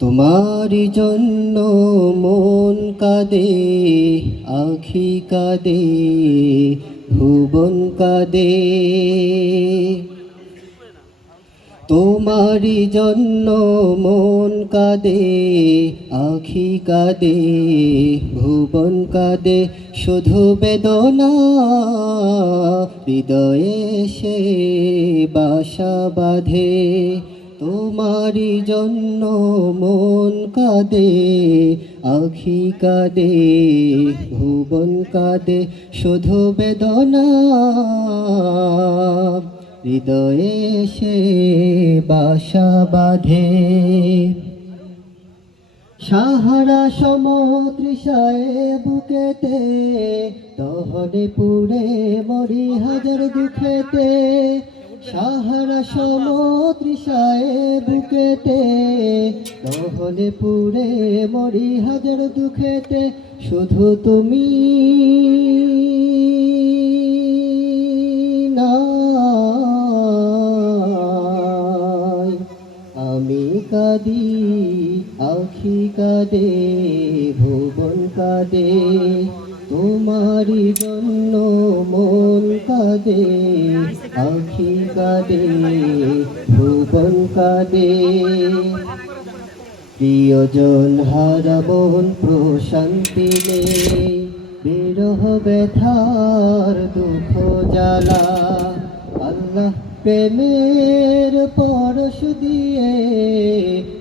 তোমারি জন্য মন কাঁদে, আখি কাঁদে, ভুবন কাঁদে। তোমারি জন্য মন কাঁদে, আখি কাঁদে, ভুবন কাঁদে। শুধু বেদনা হৃদয়ে সে বাসা বাঁধে। তোমারি জন্য মন কাঁদে, আখি কাঁদে, ভুবন কাঁদে। শুধু বেদনা হৃদয়ে সে বাসা বাঁধে। সাহারা সমতৃষায় বুকেতে, দহনে পুড়ে মরি হাজার দুঃখেতে। সাহারা সমতৃষায় বুকেতে, দহনে পুড়ে মরি হাজার দুঃখেতে। শুধু তুমি না, আমি কাঁদি, আখি কাঁদে, ভুবন কাঁদে। তোমারি জন্য মন কাঁদে, আখি কাঁদে, ভুবন কাঁদে। প্রিয়জন হারা মন প্রশান্তি নেই, বিরহ ব্যথার দুঃখ জ্বালা। আল্লাহ প্রেমের পরশ দিয়ে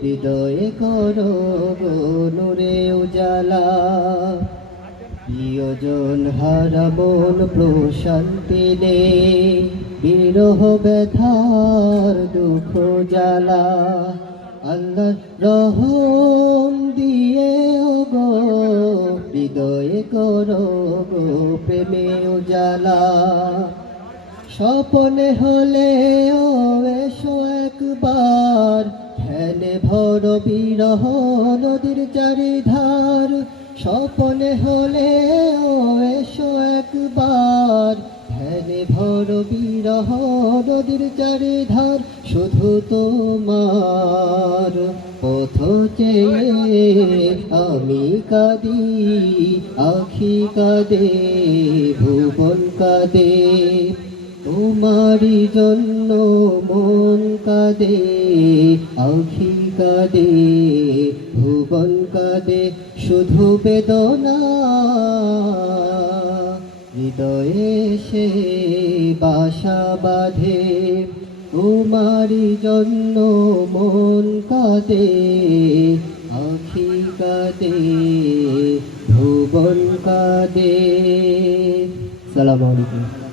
হৃদয়ে করো গো নূরে উজালা। প্রিয়জন হারা মন প্রশান্তি নেই, বিরহ ব্যথার দুঃখ জ্বালা। আল্লাহ রহম দিয়ে গো হৃদয়ে করো গো প্রেমে উজালা। স্বপনে হলে ও এসো একবার, ধ্যানে ভর বিরহ নদীর চারিধার। স্বপনে হলে ও এসো একবার, ধ্যানে ভর বিরহ নদীর চারিধার। শুধু তোমার পথ চেয়ে আমি কাঁদি, আখি কাঁদে, ভুবন কাঁদে। তোমারি জন্য মন কাঁদে, আখি কাঁদে, ভুবন কাঁদে। শুধু বেদনা হৃদয়ে সে বাসা বাঁধে। তোমারি জন্য মন কাঁদে, আখি কাঁদে, ভুবন কাঁদে। আসসালামু আলাইকুম।